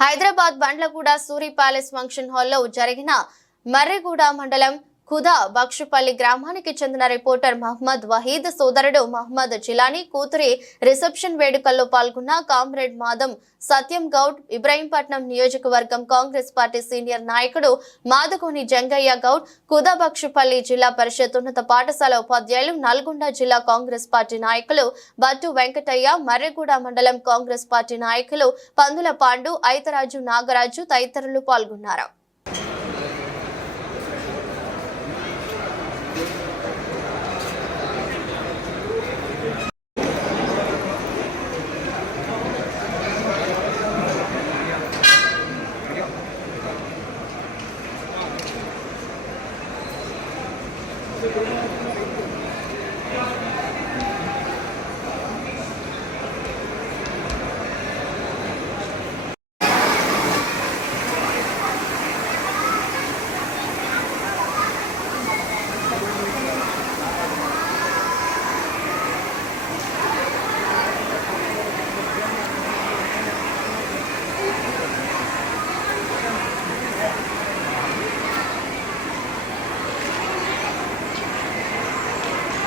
Hyderabad Bandlaguda Suri palace function హాల్లో జరిగిన మర్రిగూడ మండలం ఖుదా బక్షుపల్లి గ్రామానికి చెందిన రిపోర్టర్ మహమ్మద్ వహీద్ సోదరుడు మహమ్మద్ జిలానీ కూతురి రిసెప్షన్ వేడుకల్లో పాల్గొన్న కామ్రేడ్ మాదం సత్యం గౌడ్ ఇబ్రహీంపట్నం నియోజకవర్గం కాంగ్రెస్ పార్టీ సీనియర్ నాయకుడు మాదగోని జంగయ్య గౌడ్ ఖుదా బక్షుపల్లి జిల్లా పరిషత్ ఉన్నత పాఠశాల ఉపాధ్యాయులు నల్గొండ జిల్లా కాంగ్రెస్ పార్టీ నాయకులు బట్టు వెంకటయ్య మర్రిగూడ మండలం కాంగ్రెస్ పార్టీ నాయకులు పందుల పాండు ఐతరాజు నాగరాజు తదితరులు పాల్గొన్నారు.